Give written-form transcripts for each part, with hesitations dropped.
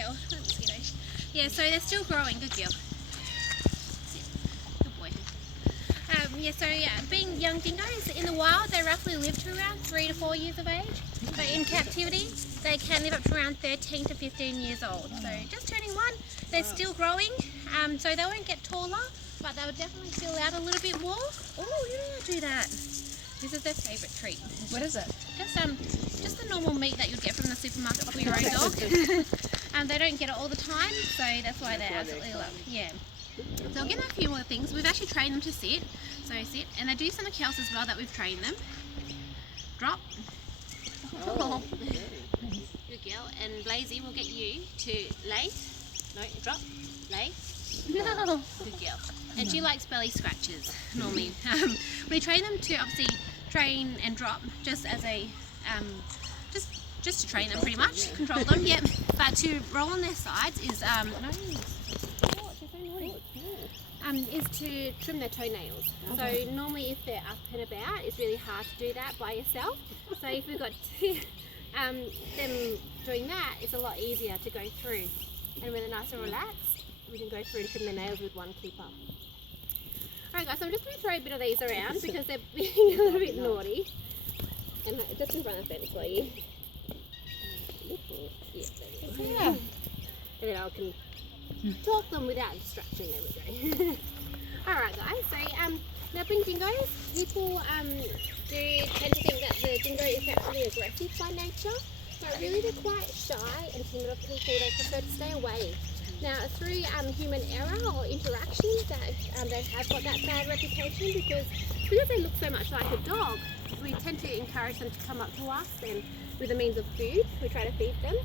girl. Yeah, so they're still growing. Good girl. Good boy. Being young dingoes, in the wild they roughly live to around 3 to 4 years of age, but in captivity they can live up to around 13 to 15 years old. So just turning 1, they're still growing, so they won't get taller, but they'll definitely fill out a little bit more. Oh, you don't do that. This is their favourite treat. What is it? Just the normal meat that you'd get from the supermarket for your own dog. They don't get it all the time, so that's why they absolutely love it. Yeah. So I'll give them a few more things. We've actually trained them to sit. So sit, and they do something else as well that we've trained them. Drop. Oh, Good girl. And Blazy will get you to lay. No, drop. Lay. No. Good girl. And she likes belly scratches normally. We train them to obviously train and drop just as a just to train them pretty much, control them. Yep. But to roll on their sides is is to trim their toenails. So normally if they're up and about, it's really hard to do that by yourself. So if we've got them doing that, it's a lot easier to go through. And when they're nice and relaxed, we can go through and trim their nails with one clipper. Alright guys, so I'm just going to throw a bit of these around because they're being a little bit naughty. And just in front of the fence for you. Yeah. And then I can talk them without distraction. There we go. Alright guys, so now being dingoes, people do tend to think that the dingo is actually aggressive by nature, but really they're quite shy and timid of people. They prefer to stay away. Now through human error or interaction, that they have got that bad reputation because they look so much like a dog, we tend to encourage them to come up to us and with the means of food, we try to feed them.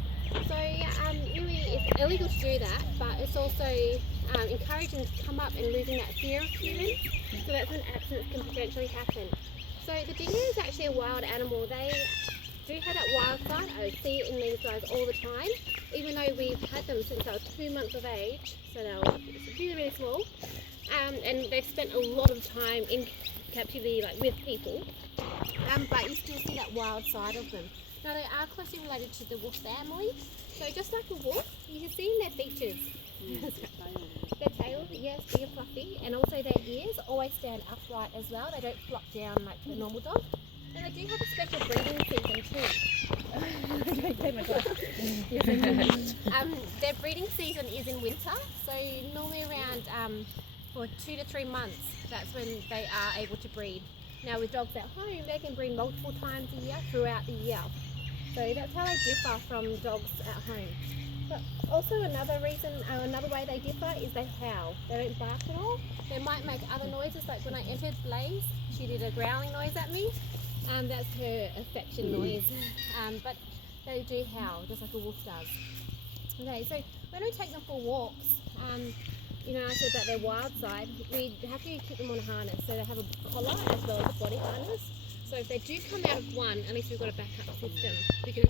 So really it's illegal to do that, but it's also encouraging them to come up and losing that fear of humans. So that's when accidents can potentially happen. So the dingo is actually a wild animal. They do have that wild side. I see it in these guys all the time, even though we've had them since they were 2 months of age, so they were really, really small, and they've spent a lot of time in captivity, like with people, but you still see that wild side of them. Now they are closely related to the wolf family, so just like a wolf, you can see in their features. Their tail, yes, big and fluffy, and also their ears always stand upright as well. They don't flop down like a normal dog. And they do have a special breeding season too. Their breeding season is in winter, so normally around for 2 to 3 months, that's when they are able to breed. Now with dogs at home, they can breed multiple times a year throughout the year. So that's how they differ from dogs at home. But also another way they differ is they howl. They don't bark at all. They might make other noises, like when I entered Blaze, she did a growling noise at me. That's her affection noise, but they do howl just like a wolf does. Okay, so when we take them for walks, I said about their wild side, we have to keep them on a harness, so they have a collar as well as a body harness. So if they do come out of one, at least we've got a backup system, because